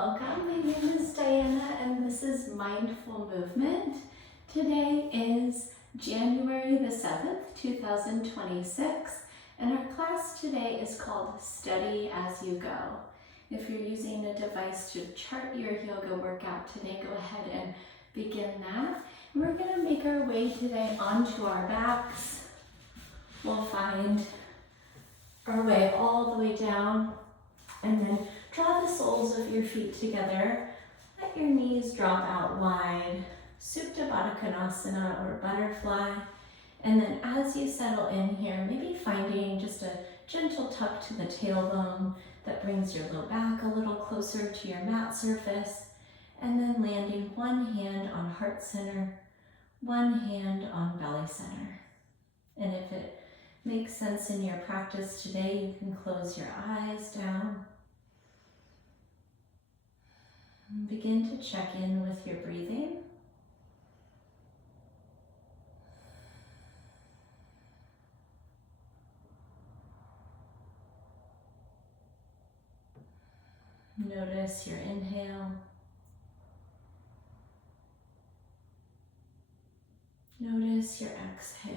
welcome. My name is Diana and this is Mindful Movement. Today is January the 7th, 2026, and our class today is called Study As You Go. If you're using a device to chart your yoga workout today, go ahead and begin that. We're going to make our way today onto our backs. We'll find our way all the way down and then draw the soles of your feet together. Let your knees drop out wide. Supta Baddha Konasana or butterfly. And then as you settle in here, maybe finding just a gentle tuck to the tailbone that brings your low back a little closer to your mat surface. And then landing one hand on heart center, one hand on belly center. And if it makes sense in your practice today, you can close your eyes down. Begin to check in with your breathing. Notice your inhale. Notice your exhale.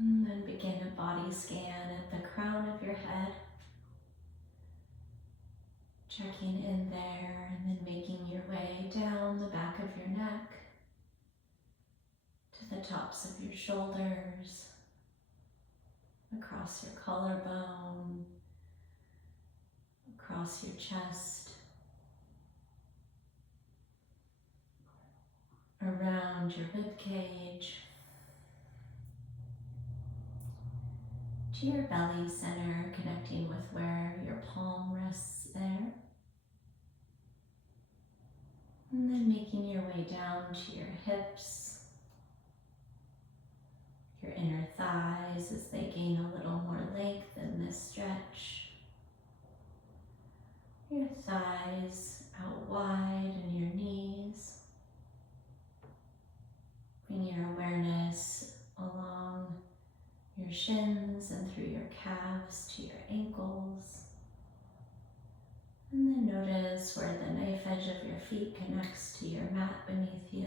And then begin a body scan at the crown of your head. Checking in there and then making your way down the back of your neck to the tops of your shoulders, across your collarbone, across your chest, around your rib cage, to your belly center, connecting with where your palm rests there. And then making your way down to your hips, your inner thighs as they gain a little more length in this stretch. Your thighs out wide and your knees. Bring your awareness along your shins and through your calves to your ankles. And then notice where the knife edge of your feet connects to your mat beneath you.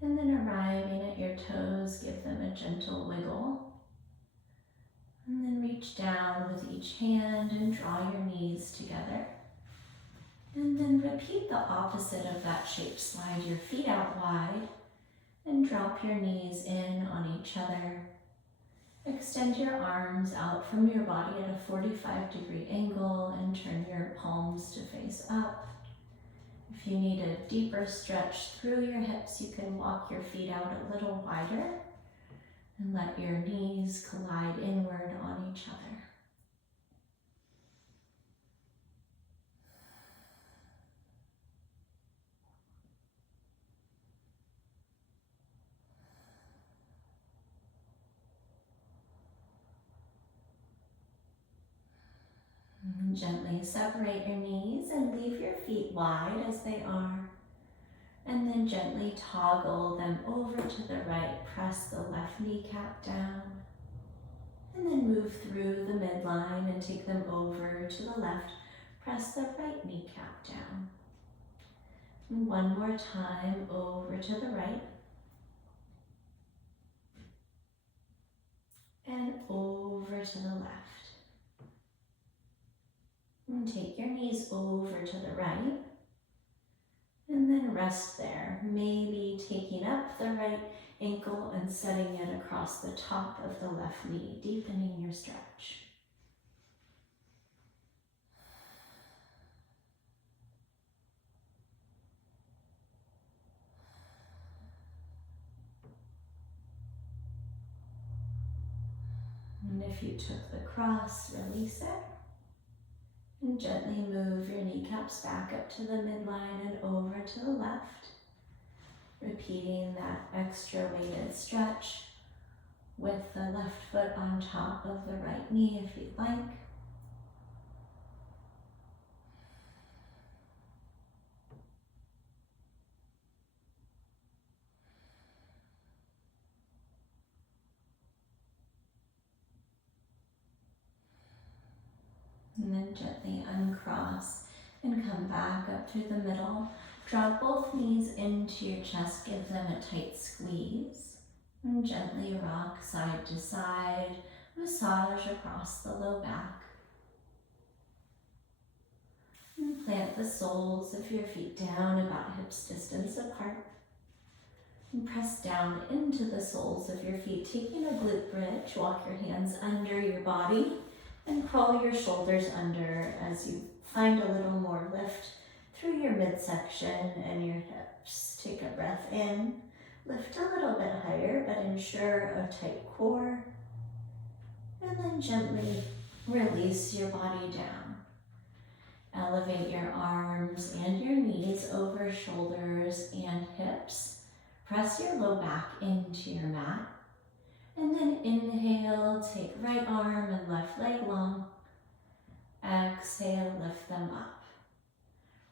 And then arriving at your toes, give them a gentle wiggle. And then reach down with each hand and draw your knees together. And then repeat the opposite of that shape. Slide your feet out wide and drop your knees in on each other. Extend your arms out from your body at a 45-degree angle and turn your palms to face up. If you need a deeper stretch through your hips, you can walk your feet out a little wider and let your knees collide inward on each other. And gently separate your knees and leave your feet wide as they are. And then gently toggle them over to the right. Press the left kneecap down. And then move through the midline and take them over to the left. Press the right kneecap down. And one more time over to the right. And over to the left. And take your knees over to the right. And then rest there, maybe taking up the right ankle and setting it across the top of the left knee, deepening your stretch. And if you took the cross, release it. And gently move your kneecaps back up to the midline and over to the left. Repeating that extra weighted stretch with the left foot on top of the right knee if you'd like. And then gently uncross and come back up through the middle. Drop both knees into your chest, give them a tight squeeze. And gently rock side to side, massage across the low back. And plant the soles of your feet down about hips distance apart. And press down into the soles of your feet, taking a glute bridge. Walk your hands under your body and crawl your shoulders under as you find a little more lift through your midsection and your hips. Take a breath in, lift a little bit higher, but ensure a tight core. And then gently release your body down. Elevate your arms and your knees over shoulders and hips. Press your low back into your mat. And then inhale, take right arm and left leg long. Exhale, lift them up.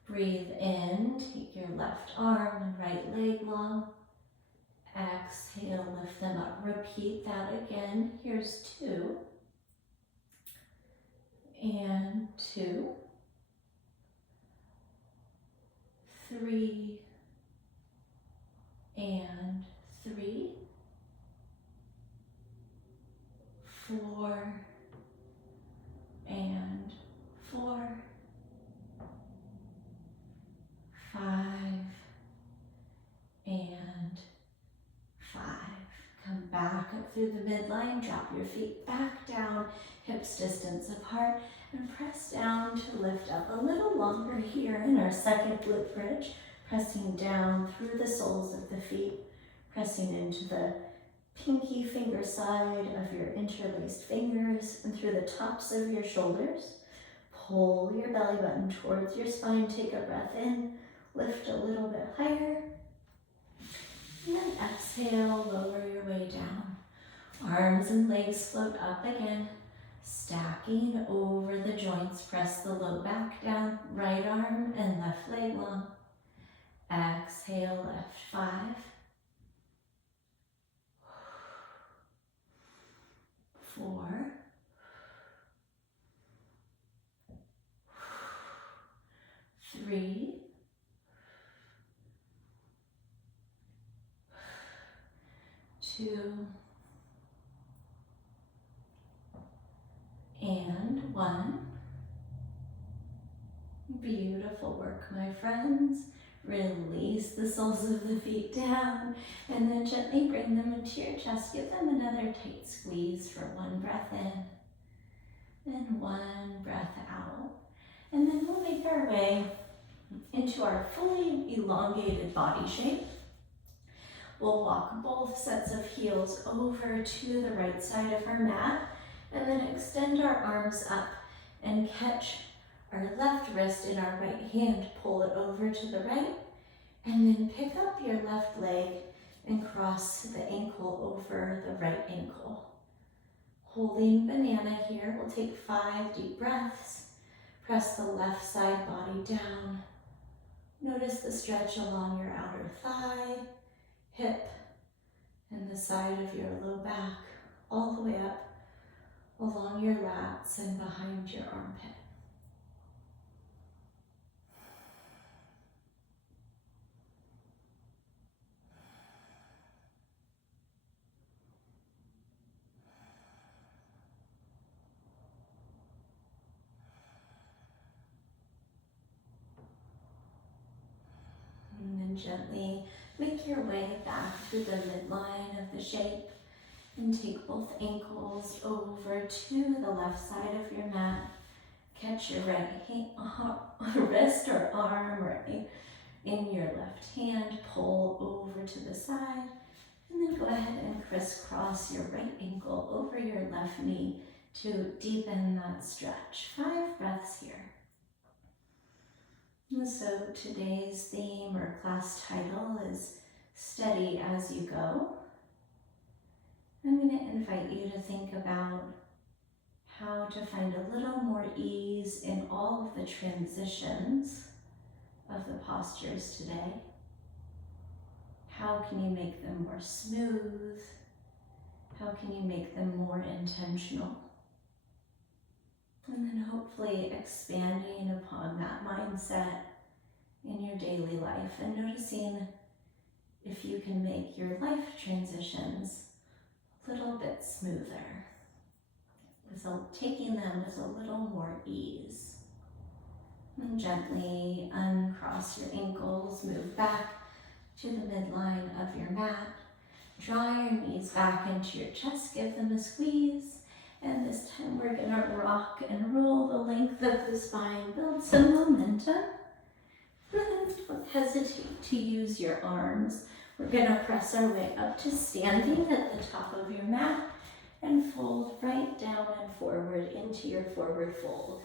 Breathe in, take your left arm and right leg long. Exhale, lift them up. Repeat that again. Here's 2. And 2. 3. And 3. 4. And 4. 5. And 5. Come back up through the midline, drop your feet back down, hips distance apart, and press down to lift up a little longer here in our second glute bridge, pressing down through the soles of the feet, pressing into the pinky finger side of your interlaced fingers and through the tops of your shoulders. Pull your belly button towards your spine, take a breath in, lift a little bit higher, and then exhale, lower your way down. Arms and legs float up again, stacking over the joints. Press the low back down, right arm and left leg long. Exhale, left 5. 4. 3. 2. And 1. Beautiful work, my friends. Release the soles of the feet down and then gently bring them into your chest. Give them another tight squeeze for 1 breath in and 1 breath out. And then we'll make our way into our fully elongated body shape. We'll walk both sets of heels over to the right side of our mat and then extend our arms up and catch our left wrist in our right hand, pull it over to the right, and then pick up your left leg and cross the ankle over the right ankle. Holding banana here, we'll take 5 deep breaths. Press the left side body down. Notice the stretch along your outer thigh, hip, and the side of your low back, all the way up along your lats and behind your armpit. And then gently make your way back through the midline of the shape and take both ankles over to the left side of your mat. Catch your right wrist or arm or in your left hand, pull over to the side, and then go ahead and crisscross your right ankle over your left knee to deepen that stretch. 5 breaths here. And so today's theme or class title is Steady as You Go. I'm going to invite you to think about how to find a little more ease in all of the transitions of the postures today. How can you make them more smooth? How can you make them more intentional? And then hopefully expanding upon that mindset in your daily life and noticing if you can make your life transitions a little bit smoother. So taking them with a little more ease. And gently uncross your ankles, move back to the midline of your mat. Draw your knees back into your chest, give them a squeeze. And this time we're gonna rock and roll the length of the spine, build some momentum. And don't hesitate to use your arms. We're gonna press our way up to standing at the top of your mat and fold right down and forward into your forward fold.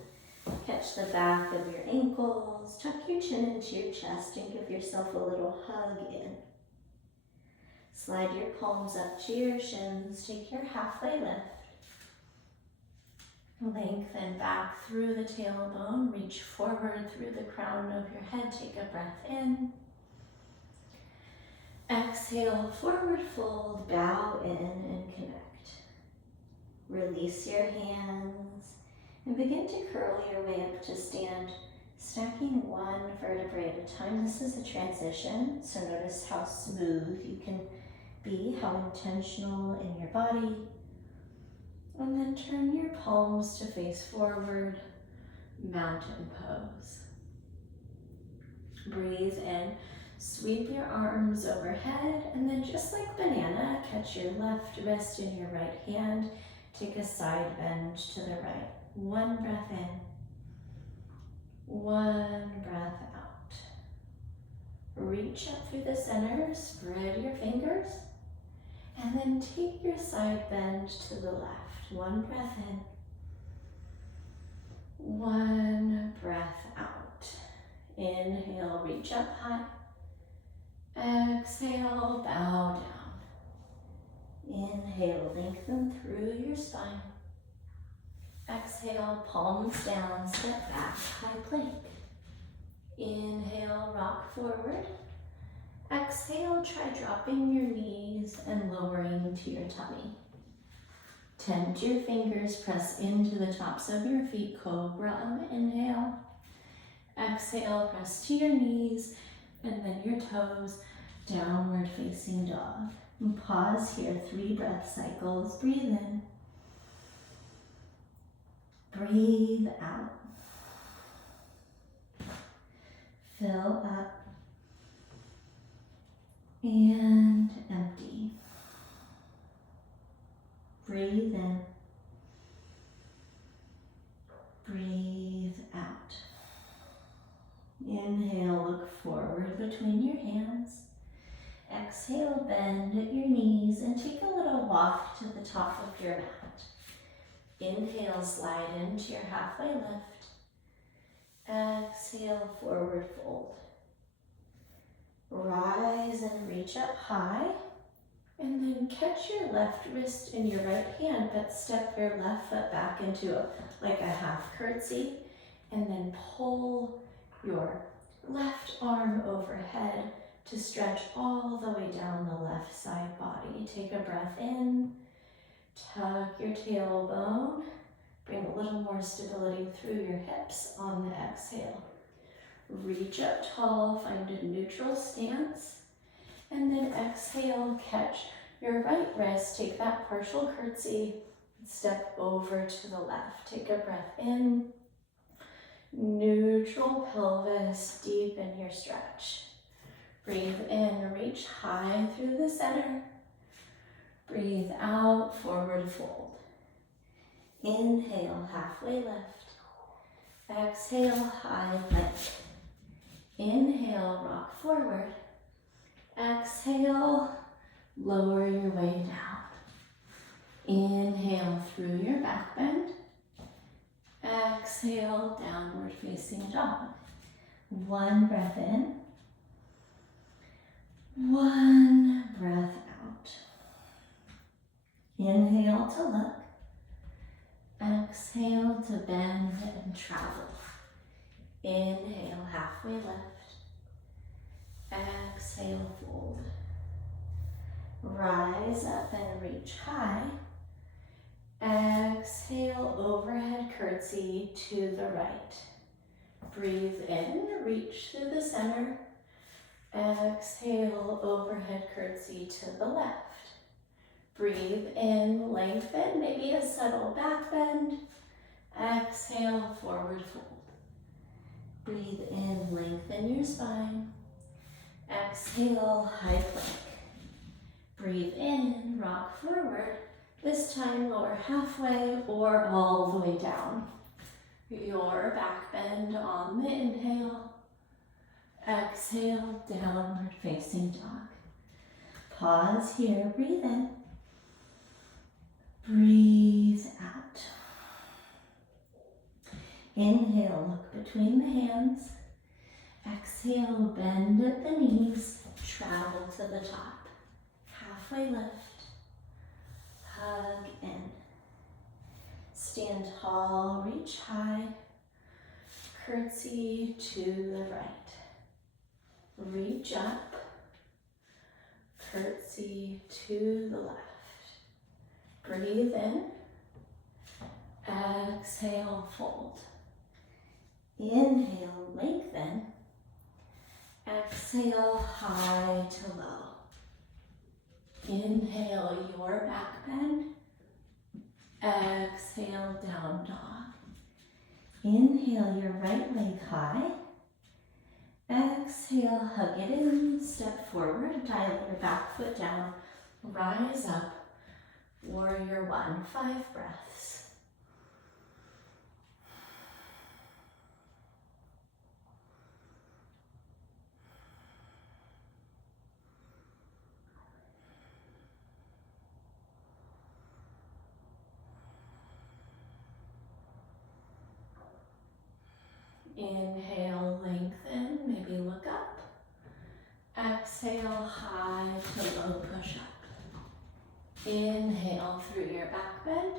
Catch the back of your ankles, tuck your chin into your chest and give yourself a little hug in. Slide your palms up to your shins, take your halfway lift. Lengthen back through the tailbone, reach forward through the crown of your head, take a breath in. Exhale, forward fold, bow in and connect. Release your hands and begin to curl your way up to stand, stacking one vertebrae at a time. This is a transition, so notice how smooth you can be, how intentional in your body. And then turn your palms to face forward, mountain pose. Breathe in, sweep your arms overhead, and then just like banana, catch your left wrist in your right hand. Take a side bend to the right. One breath in, one breath out. Reach up through the center, spread your fingers, and then take your side bend to the left. One breath in, one breath out. Inhale, reach up high. Exhale, bow down. Inhale, lengthen through your spine. Exhale, palms down, step back, high plank. Inhale, rock forward. Exhale, try dropping your knees and lowering to your tummy. Tend your fingers, press into the tops of your feet, cobra, inhale. Exhale, press to your knees, and then your toes, downward facing dog. And pause here, 3 breath cycles. Breathe in. Breathe out. Fill up. And empty. Breathe in. Breathe out. Inhale, look forward between your hands. Exhale, bend at your knees and take a little walk to the top of your mat. Inhale, slide into your halfway lift. Exhale, forward fold. Rise and reach up high. And then catch your left wrist in your right hand, but step your left foot back into like a half curtsy. And then pull your left arm overhead to stretch all the way down the left side body. Take a breath in, tuck your tailbone, bring a little more stability through your hips on the exhale. Reach up tall, find a neutral stance, and then exhale, catch your right wrist, take that partial curtsy, step over to the left. Take a breath in, neutral pelvis, deepen your stretch. Breathe in, reach high through the center. Breathe out, forward fold. Inhale, halfway lift. Exhale, high plank. Inhale, rock forward. Exhale, lower your way down. Inhale through your back bend. Exhale, downward facing dog. One breath in. One breath out. Inhale to look. Exhale to bend and travel. Inhale, halfway lift. Exhale, fold. Rise up and reach high. Exhale, overhead curtsy to the right. Breathe in, reach through the center. Exhale, overhead curtsy to the left. Breathe in, lengthen, maybe a subtle back bend. Exhale, forward fold. Breathe in, lengthen your spine. Exhale, high plank. Breathe in, rock forward. This time lower halfway or all the way down. Your back bend on the inhale. Exhale, downward facing dog. Pause here, breathe in. Breathe out. Inhale, look between the hands. Exhale, bend at the knees, travel to the top. Halfway lift, hug in. Stand tall, reach high, curtsy to the right. Reach up, curtsy to the left. Breathe in, exhale, fold. Inhale, lengthen. Exhale, high to low. Inhale, your back bend. Exhale, down dog. Inhale, your right leg high. Exhale, hug it in, step forward, dial your back foot down, rise up, warrior one, 5 breaths. Inhale, lengthen, maybe look up. Exhale, high to low push up. Inhale through your back bend.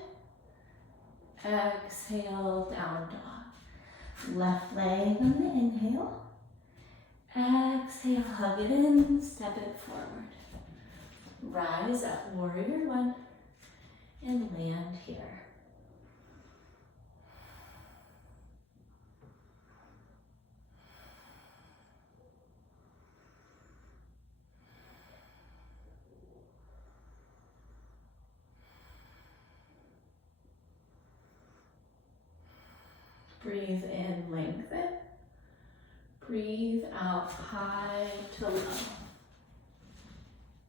Exhale, down dog. Left leg on the inhale. Exhale, hug it in, step it forward. Rise up, warrior one, and land here. Breathe in, lengthen. Breathe out, high to low.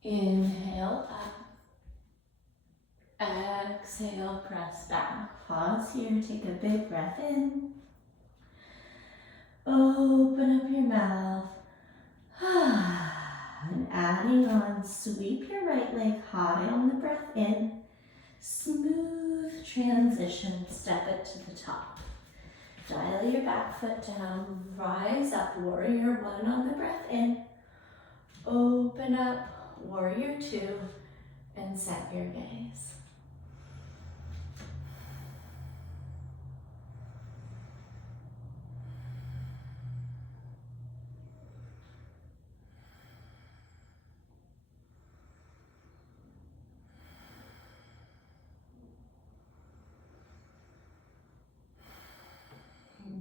Inhale up. Exhale, press back. Pause here, take a big breath in. Open up your mouth. And adding on, sweep your right leg high on the breath in. Smooth transition, step it to the top. Dial your back foot down, rise up, warrior one on the breath in. Open up, warrior two, and set your gaze.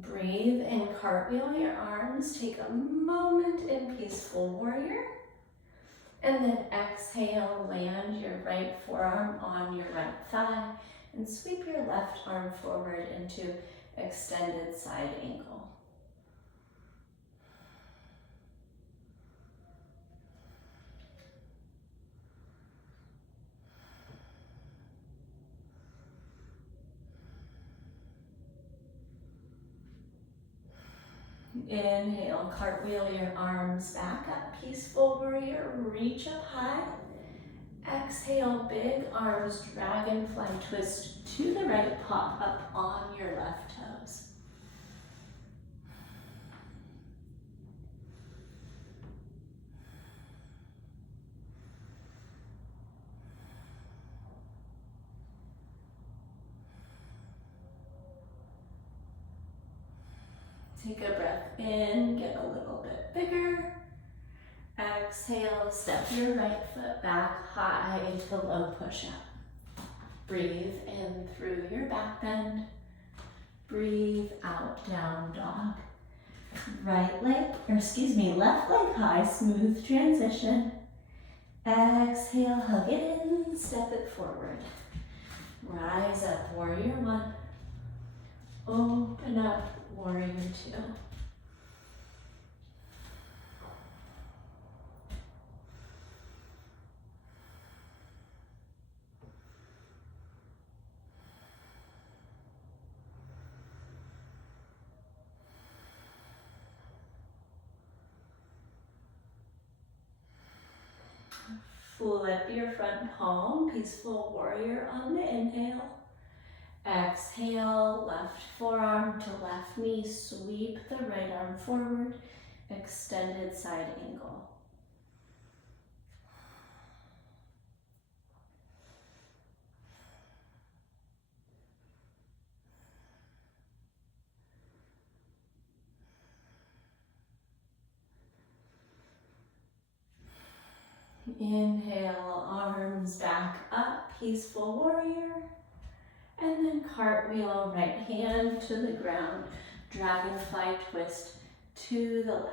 Breathe and cartwheel your arms. Take a moment in peaceful warrior. And then exhale, land your right forearm on your right thigh and sweep your left arm forward into extended side angle. Inhale, cartwheel your arms back up, peaceful warrior, reach up high. Exhale, big arms, dragonfly twist to the right, pop up on your left toes. Take a breath in, get a little bit bigger. Exhale, step your right foot back high to low push up. Breathe in through your back bend. Breathe out, down dog. Left leg high, smooth transition. Exhale, hug it in, step it forward. Rise up, warrior one. Open up, warrior two. Flip your front palm, peaceful warrior on the inhale. Exhale, left forearm to left knee, sweep the right arm forward, extended side angle. Inhale, arms back up, peaceful warrior. And then cartwheel, right hand to the ground, dragonfly twist to the left.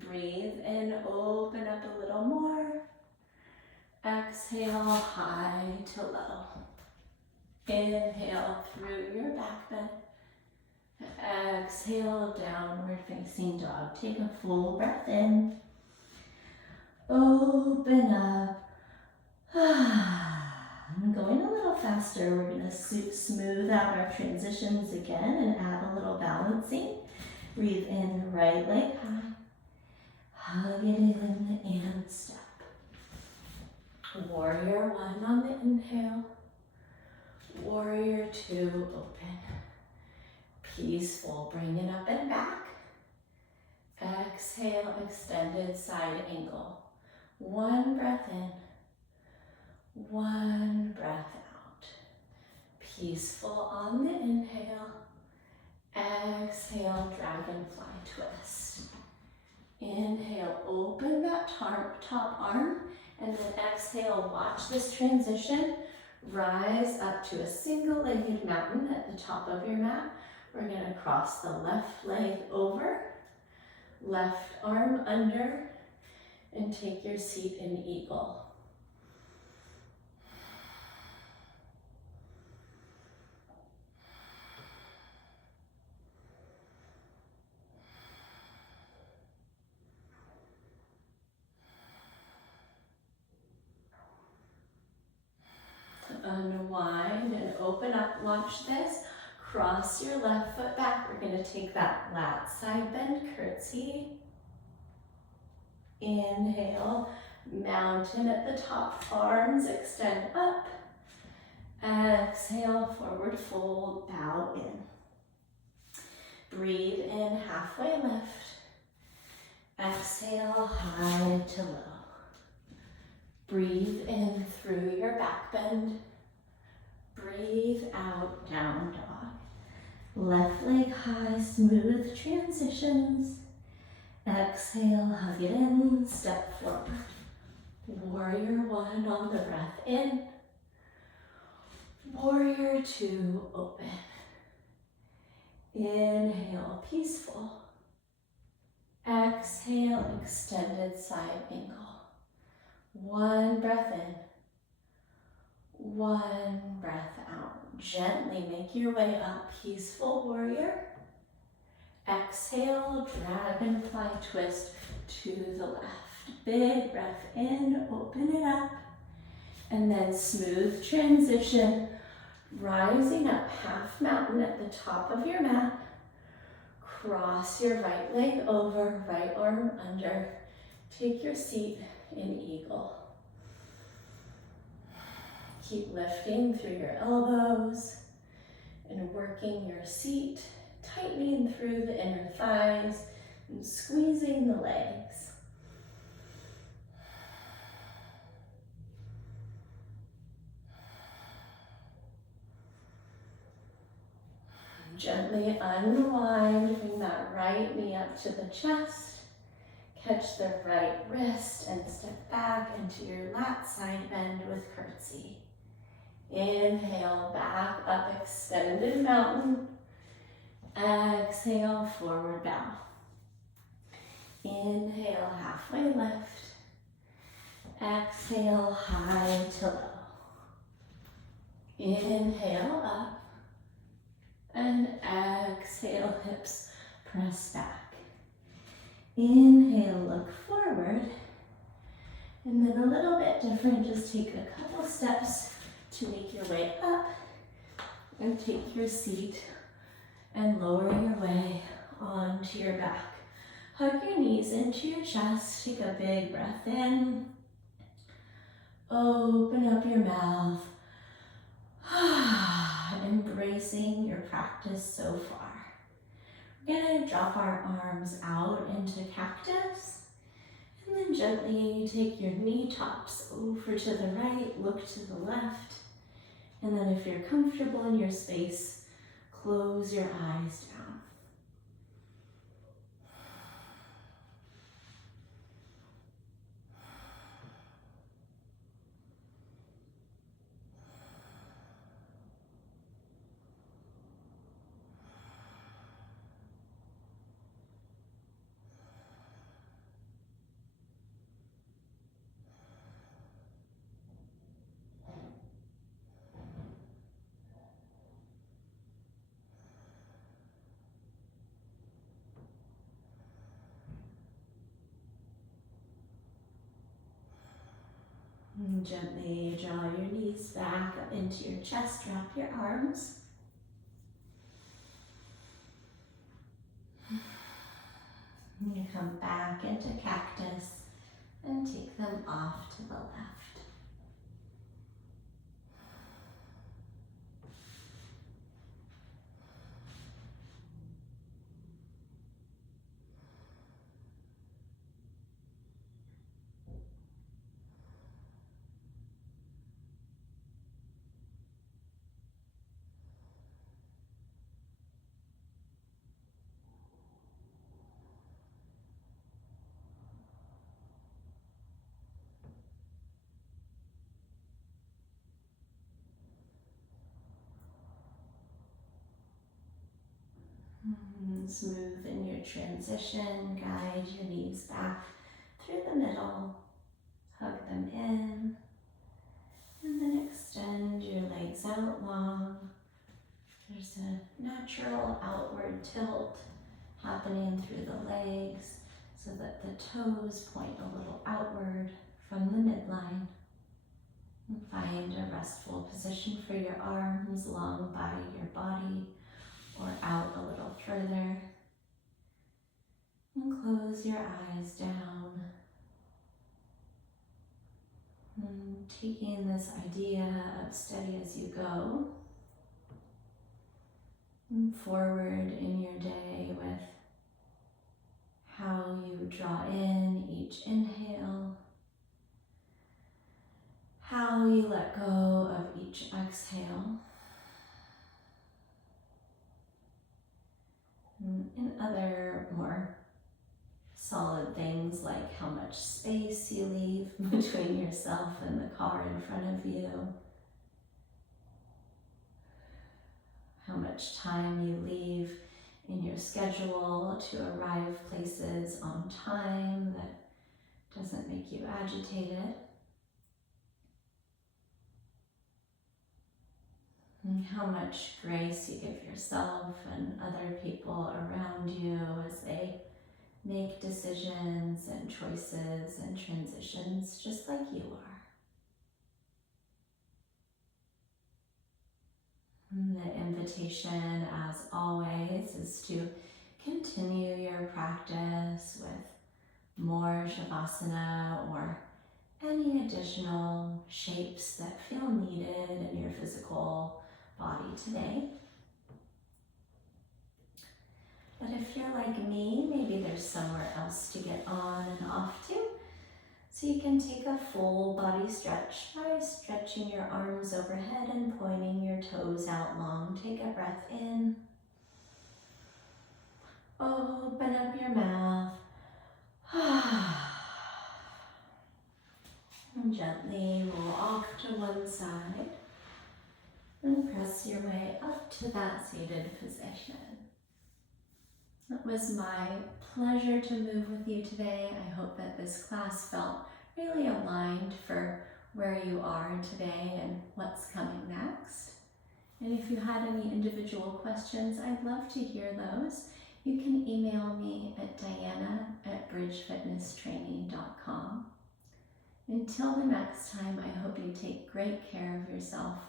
Breathe in, open up a little more. Exhale, high to low. Inhale through your back bend. Exhale, downward facing dog. Take a full breath in. Open up. I'm going a little faster. We're going to smooth out our transitions again and add a little balancing. Breathe in, right leg high. Hug it in and step. Warrior one on the inhale. Warrior two, open. Peaceful, bring it up and back. Exhale, extended side angle. One breath in. One breath out. Peaceful on the inhale. Exhale, dragonfly twist. Inhale, open that top arm, and then exhale, watch this transition. Rise up to a single-legged mountain at the top of your mat. We're gonna cross the left leg over, left arm under, and take your seat in eagle. Unwind and open up, watch this. Cross your left foot back. We're gonna take that lat side bend, curtsy. Inhale, mountain at the top, arms extend up. Exhale, forward fold, bow in. Breathe in, halfway lift. Exhale, high to low. Breathe in through your back bend. Breathe out, down dog. Left leg high, smooth transitions. Exhale, hug it in, step forward. Warrior one on the breath in. Warrior two, open. Inhale, peaceful. Exhale, extended side angle. One breath in. One breath out. Gently make your way up, peaceful warrior. Exhale, dragonfly twist to the left. Big breath in, open it up. And then smooth transition, rising up half mountain at the top of your mat. Cross your right leg over, right arm under. Take your seat in eagle. Keep lifting through your elbows and working your seat, tightening through the inner thighs and squeezing the legs. Gently unwind, bring that right knee up to the chest. Catch the right wrist and step back into your lat side bend with curtsy. Inhale, back up, extended mountain. Exhale, forward bow. Inhale, halfway lift. Exhale, high to low. Inhale, up. And exhale, hips press back. Inhale, look forward. And then a little bit different, just take a couple steps to make your way up. And take your seat and lower your way onto your back. Hug your knees into your chest. Take a big breath in. Open up your mouth. Embracing your practice so far. We're going to drop our arms out into cactus. And then gently take your knee tops over to the right, look to the left. And then if you're comfortable in your space, close your eyes down. And gently draw your knees back up into your chest, wrap your arms. And you come back into cactus and take them off to the left. Smooth in your transition, guide your knees back through the middle, hug them in, and then extend your legs out long. There's a natural outward tilt happening through the legs so that the toes point a little outward from the midline. And find a restful position for your arms long by your body or out a little further. And close your eyes down. And taking this idea of steady as you go, and forward in your day with how you draw in each inhale, how you let go of each exhale. And other more solid things like how much space you leave between yourself and the car in front of you, how much time you leave in your schedule to arrive places on time that doesn't make you agitated, and how much grace you give yourself and other people around you as they make decisions and choices and transitions just like you are. And the invitation, as always, is to continue your practice with more Shavasana or any additional shapes that feel needed in your physical body today. But if you're like me, maybe there's somewhere else to get on and off to. So you can take a full body stretch by stretching your arms overhead and pointing your toes out long. Take a breath in Open up your mouth. And gently roll off to one side and press your way up to that seated position. It was my pleasure to move with you today. I hope that this class felt really aligned for where you are today and what's coming next. And if you had any individual questions, I'd love to hear those. You can email me at diana@bridgefitnesstraining.com. Until the next time, I hope you take great care of yourself,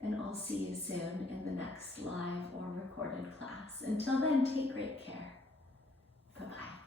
and I'll see you soon in the next live or recorded class. Until then, take great care. Bye-bye.